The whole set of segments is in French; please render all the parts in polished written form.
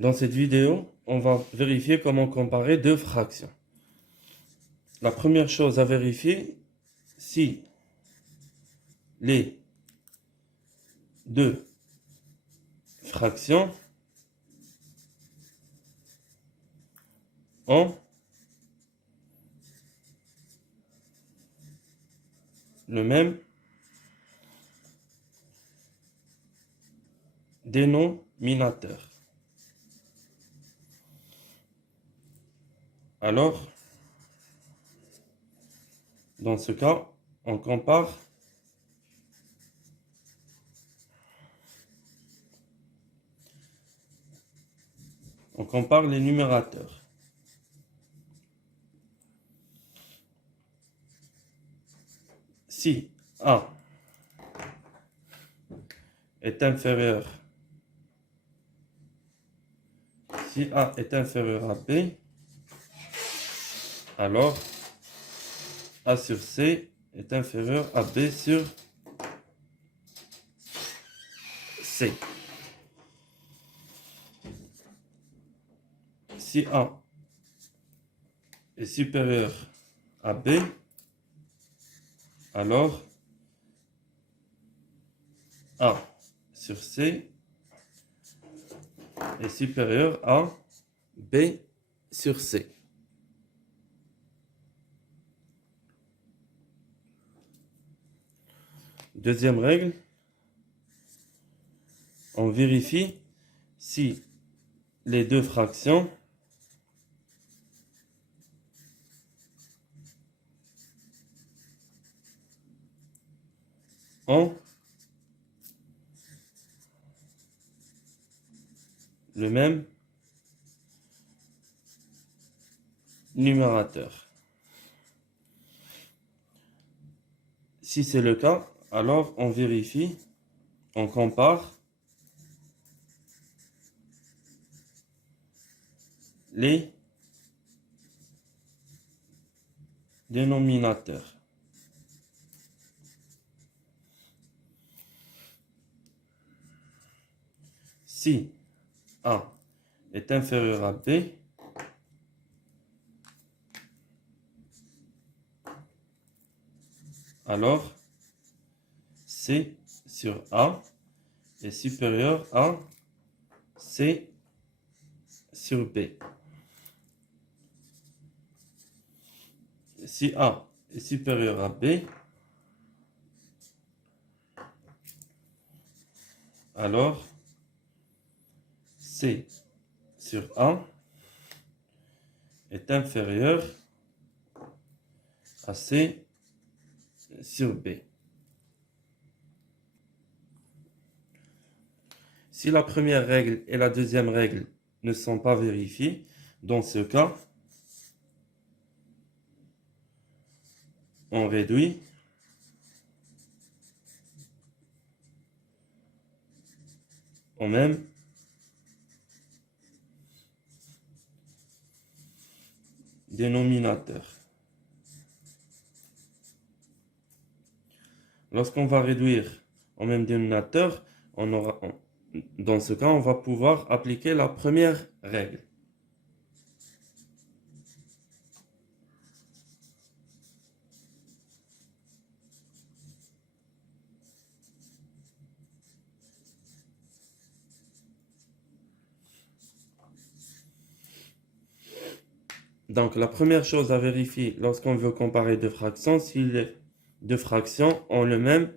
Dans cette vidéo, on va vérifier comment comparer deux fractions. La première chose à vérifier, si les deux fractions ont le même dénominateur. Alors, dans ce cas, on compare les numérateurs. Si A est inférieur à B, alors A sur C est inférieur à B sur C. Si A est supérieur à B, alors A sur C est supérieur à B sur C. Deuxième règle, on vérifie si les deux fractions ont le même numérateur. Si c'est le cas, alors on vérifie, on compare les dénominateurs. Si A est inférieur à B, alors C sur A est supérieur à C sur B. Si A est supérieur à B, alors C sur A est inférieur à C sur B. Si la première règle et la deuxième règle ne sont pas vérifiées, dans ce cas, on réduit au même dénominateur. Lorsqu'on va réduire au même dénominateur, dans ce cas, on va pouvoir appliquer la première règle. Donc, la première chose à vérifier lorsqu'on veut comparer deux fractions, si les deux fractions ont le même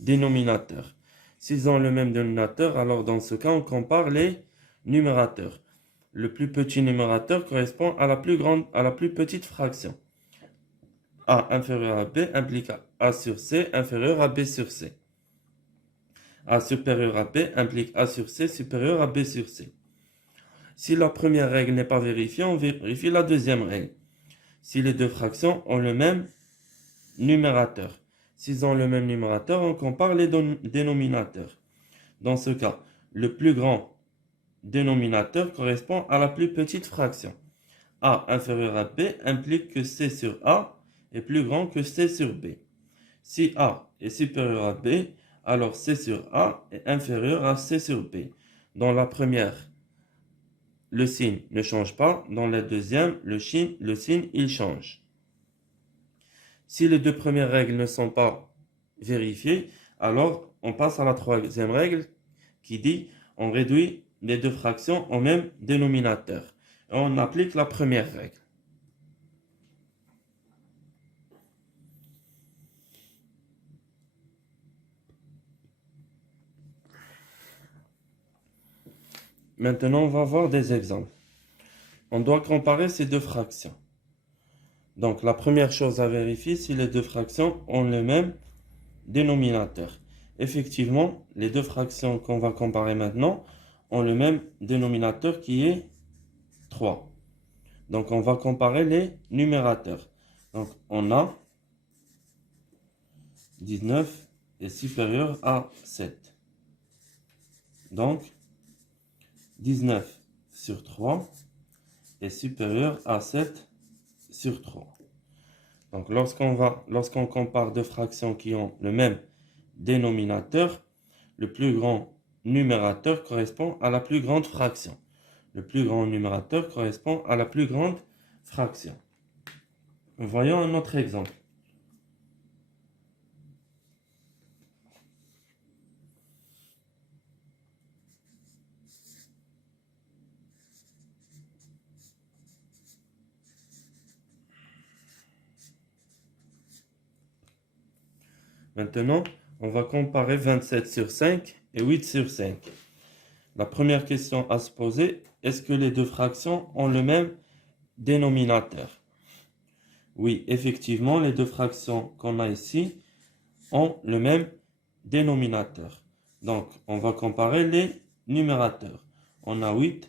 dénominateur. S'ils ont le même dénominateur, alors dans ce cas, on compare les numérateurs. Le plus petit numérateur correspond à la plus petite fraction. A inférieur à B implique A sur C inférieur à B sur C. A supérieur à B implique A sur C supérieur à B sur C. Si la première règle n'est pas vérifiée, on vérifie la deuxième règle. Si les deux fractions ont le même numérateur. S'ils ont le même numérateur, on compare les dénominateurs. Dans ce cas, le plus grand dénominateur correspond à la plus petite fraction. A inférieur à B implique que C sur A est plus grand que C sur B. Si A est supérieur à B, alors C sur A est inférieur à C sur B. Dans la première, le signe ne change pas. Dans la deuxième, le signe, il change. Si les deux premières règles ne sont pas vérifiées, alors on passe à la troisième règle qui dit on réduit les deux fractions au même dénominateur. Et on applique la première règle. Maintenant, on va voir des exemples. On doit comparer ces deux fractions. Donc, la première chose à vérifier, si les deux fractions ont le même dénominateur. Effectivement, les deux fractions qu'on va comparer maintenant ont le même dénominateur qui est 3. Donc, on va comparer les numérateurs. Donc, on a 19 est supérieur à 7. Donc, 19 sur 3 est supérieur à 7 sur 3. Donc, lorsqu'on compare deux fractions qui ont le même dénominateur, le plus grand numérateur correspond à la plus grande fraction. Le plus grand numérateur correspond à la plus grande fraction. Voyons un autre exemple. Maintenant, on va comparer 27 sur 5 et 8 sur 5. La première question à se poser, est-ce que les deux fractions ont le même dénominateur? Oui, effectivement, les deux fractions qu'on a ici ont le même dénominateur. Donc, on va comparer les numérateurs. On a 8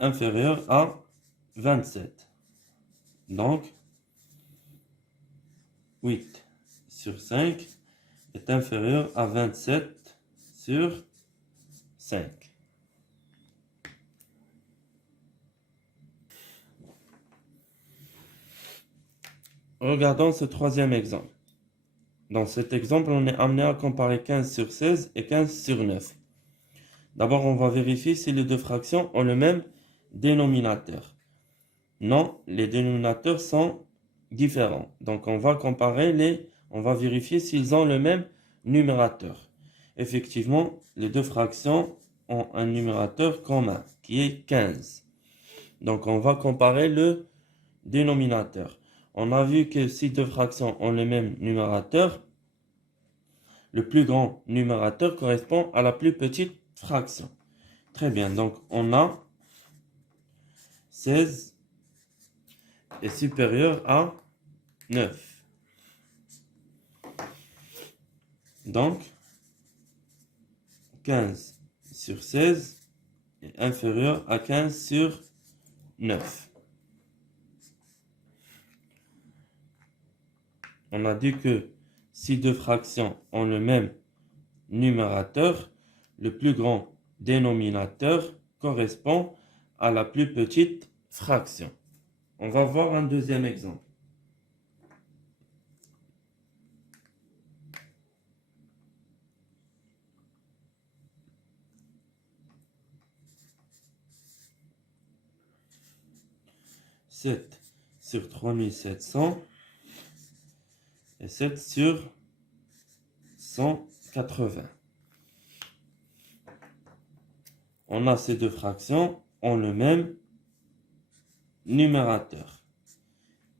inférieur à 27. Donc, 8 sur 5 est inférieur à 27 sur 5. Regardons ce troisième exemple. Dans cet exemple, on est amené à comparer 15 sur 16 et 15 sur 9. D'abord, on va vérifier si les deux fractions ont le même dénominateur. Non, les dénominateurs sont différents. Donc, on va vérifier s'ils ont le même numérateur. Effectivement, les deux fractions ont un numérateur commun qui est 15. Donc, on va comparer le dénominateur. On a vu que si deux fractions ont le même numérateur, le plus grand numérateur correspond à la plus petite fraction. Très bien, donc on a 16 est supérieur à 9. Donc, 15 sur 16 est inférieur à 15 sur 9. On a dit que si deux fractions ont le même numérateur, le plus grand dénominateur correspond à la plus petite fraction. On va voir un deuxième exemple. « 7 sur 3700 et 7 sur 180. On a ces deux fractions ont le même numérateur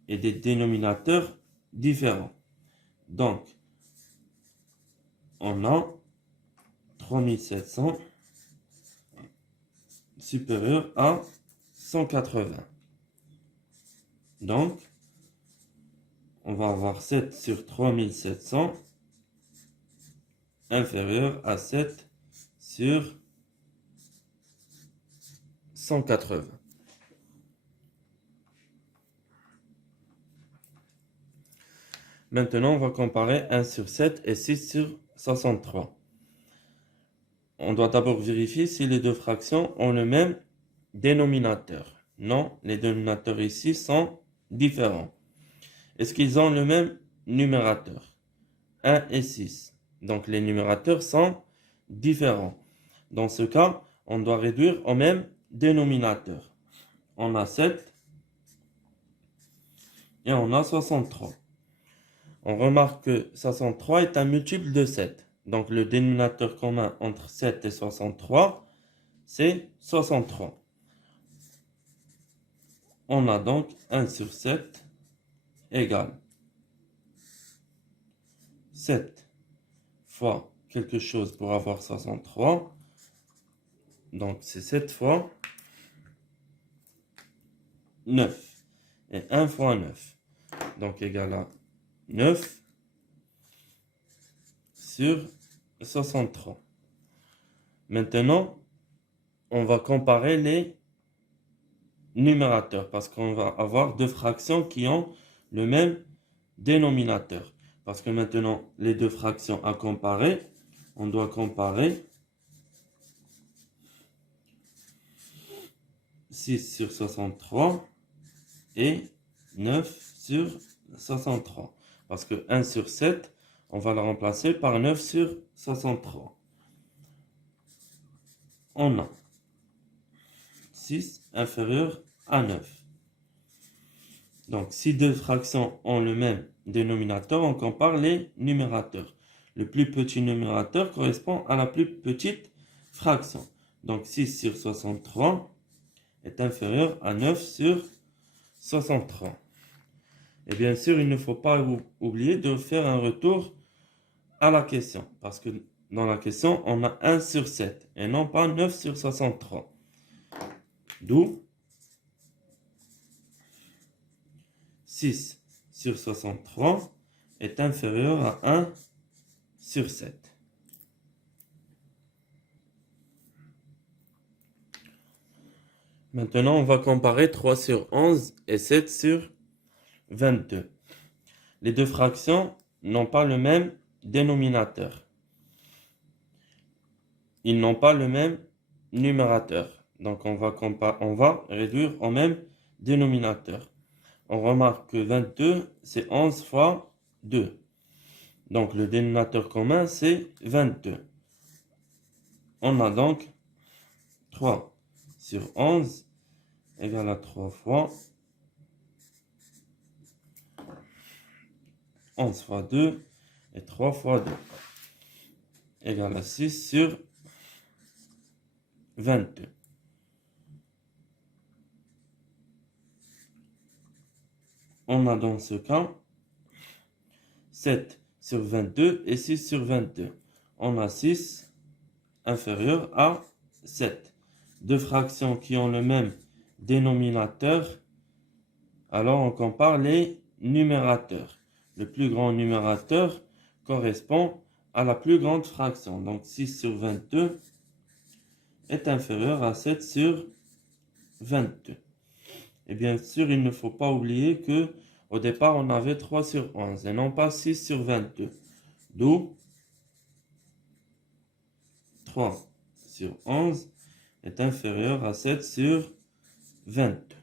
et des dénominateurs différents. Donc, on a 3700 supérieur à 180. Donc, on va avoir 7 sur 3700 inférieur à 7 sur 180. Maintenant, on va comparer 1 sur 7 et 6 sur 63. On doit d'abord vérifier si les deux fractions ont le même dénominateur. Non, les dénominateurs ici sont différents. Est-ce qu'ils ont le même numérateur? 1 et 6. Donc les numérateurs sont différents. Dans ce cas, on doit réduire au même dénominateur. On a 7 et on a 63. On remarque que 63 est un multiple de 7. Donc le dénominateur commun entre 7 et 63, c'est 63. On a donc 1 sur 7 égale 7 fois quelque chose pour avoir 63. Donc c'est 7 fois 9. Et 1 fois 9. Donc égal à 9 sur 63. Maintenant, on va comparer les numérateurs parce qu'on va avoir deux fractions qui ont le même dénominateur. Parce que maintenant, les deux fractions à comparer, on doit comparer 6 sur 63 et 9 sur 63. Parce que 1 sur 7, on va le remplacer par 9 sur 63. On a 6 inférieur à 9. Donc, si deux fractions ont le même dénominateur, on compare les numérateurs. Le plus petit numérateur correspond à la plus petite fraction. Donc, 6 sur 63 est inférieur à 9 sur 63. Et bien sûr, il ne faut pas oublier de faire un retour à la question. Parce que dans la question, on a 1 sur 7 et non pas 9 sur 63. D'où 6 sur 63 est inférieur à 1 sur 7. Maintenant, on va comparer 3 sur 11 et 7 sur 22. Les deux fractions n'ont pas le même dénominateur. Ils n'ont pas le même numérateur. Donc, on va réduire au même dénominateur. On remarque que 22, c'est 11 fois 2. Donc, le dénominateur commun, c'est 22. On a donc 3 sur 11 égale à 3 fois 11 fois 2 et 3 fois 2 égale à 6 sur 22. On a dans ce cas 7 sur 22 et 6 sur 22. On a 6 inférieur à 7. Deux fractions qui ont le même dénominateur. Alors on compare les numérateurs. Le plus grand numérateur correspond à la plus grande fraction. Donc 6 sur 22 est inférieur à 7 sur 22. Et bien sûr, il ne faut pas oublier que au départ, on avait 3 sur 11 et non pas 6 sur 22. D'où 3 sur 11 est inférieur à 7 sur 22.